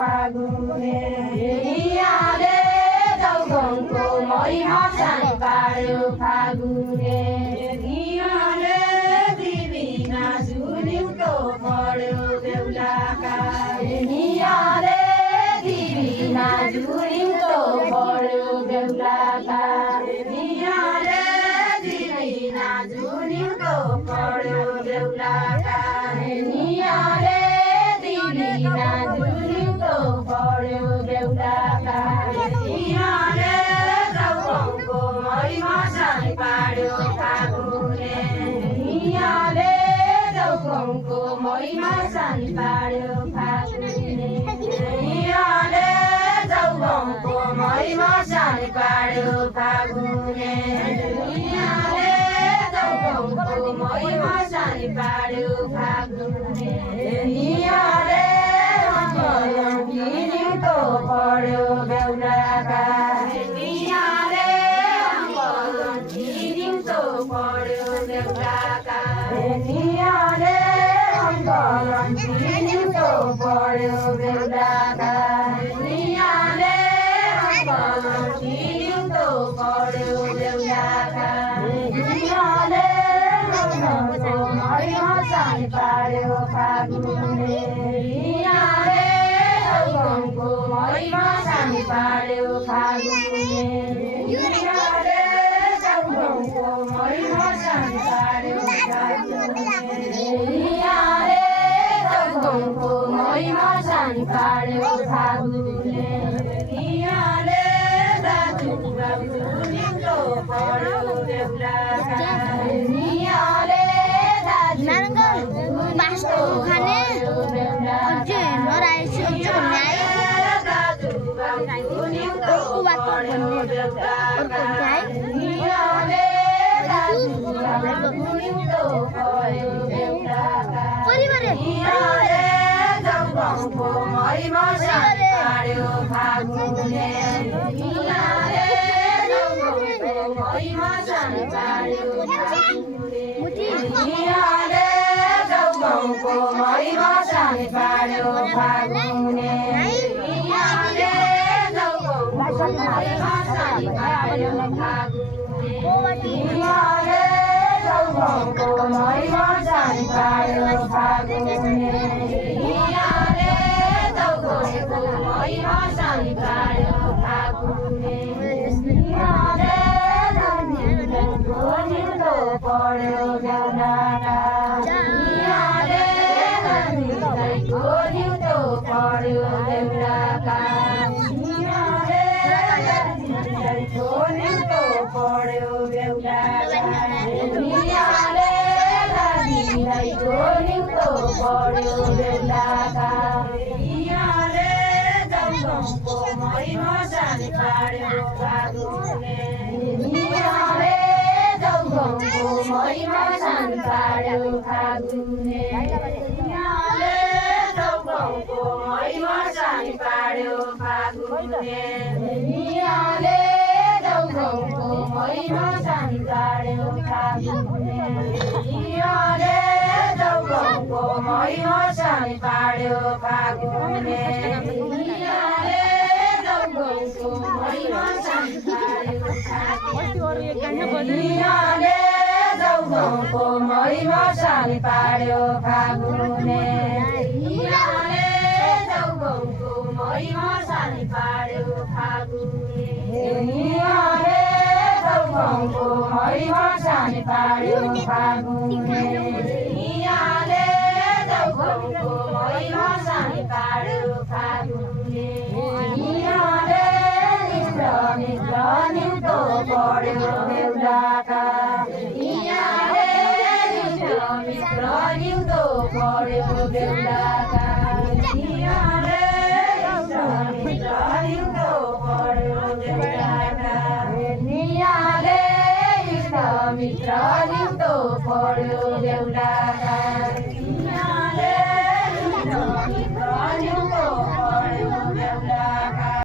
Faguné, जुरिउँदो पढ्यो बेहुलाका नियाले दिदिना जुरिउँदो पढ्यो बेहुलाका नियाले दिदिना जुरिउँदो पढ्यो बेहुलाका नियाले जाउको महिमा सानी पाड्यो फागुने नियाले जाउको महिमा सानी पाड्यो फागुने नियाले जाउको महिमा सानी पाड्यो फागुने नियाले जाउको महिमा सानी पाड्यो फागुने नियाले दिदिउँदो पढ्यो बेहुलाका नियाले दिदिउँदो पढ्यो बेहुलाका नियाले दिदिउँदो पढ्यो बेहुलाका नियाले दिदिउँदो पढ्यो बेहुलाका नियाले महिमा सानी पाड्यो फागुने नियाले जाउको महिमा सानी पाड्यो फागुने नियाले जाउको महिमा सानी पाड्यो फागुने नियाले जाउको महिमा सानी पाड्यो फागुने नियाले दिदिउँदो पढ्यो बेहुलाका नियाले जाउको महिमा सानी पाड्यो फागुने नियाले जाउको महिमा सानी पाड्यो फागुने नियाले जाउको महिमा सानी पाड्यो फागुने नियाले जाउको महिमा सानी पाड्यो फागुने नियाले जाउको महिमा सानी पाड्यो फागुने नियाले जाउको महिमा सानी पाड्यो फागुने नियाले दिदिउँदो पढ्यो बेहुलाका नियाले दिदिउँदो पढ्यो बेहुलाका नियाले दिदिउँदो पढ्यो बेहुलाका नियाले दिदिउँदो पढ्यो बेहुलाका नियाले जाउको महिमा सानी पाड्यो फागुने नियाले जाउको महिमा सानी पाड्यो फागुने नियाले जाउको महिमा सानी पाड्यो फागुने नियाले जाउको महिमा सानी पाड्यो फागुने नियाले जाउको महिमा सानी पाड्यो फागुने नियाले जाउको महिमा सानी पाड्यो फागुने नियाले जाउको महिमा सानी पाड्यो फागुने नियाले जाउको महिमा सानी पाड्यो फागुने नियाले जाउको महिमा सानी पाड्यो फागुने नियाले जाउको महिमा सानी पाड्यो फागुने नियाले दिदिउँदो पढ्यो बेहुलाका नियाले दिदिउँदो पढ्यो बेहुलाका नियाले दिदिउँदो पढ्यो बेहुलाका नियाले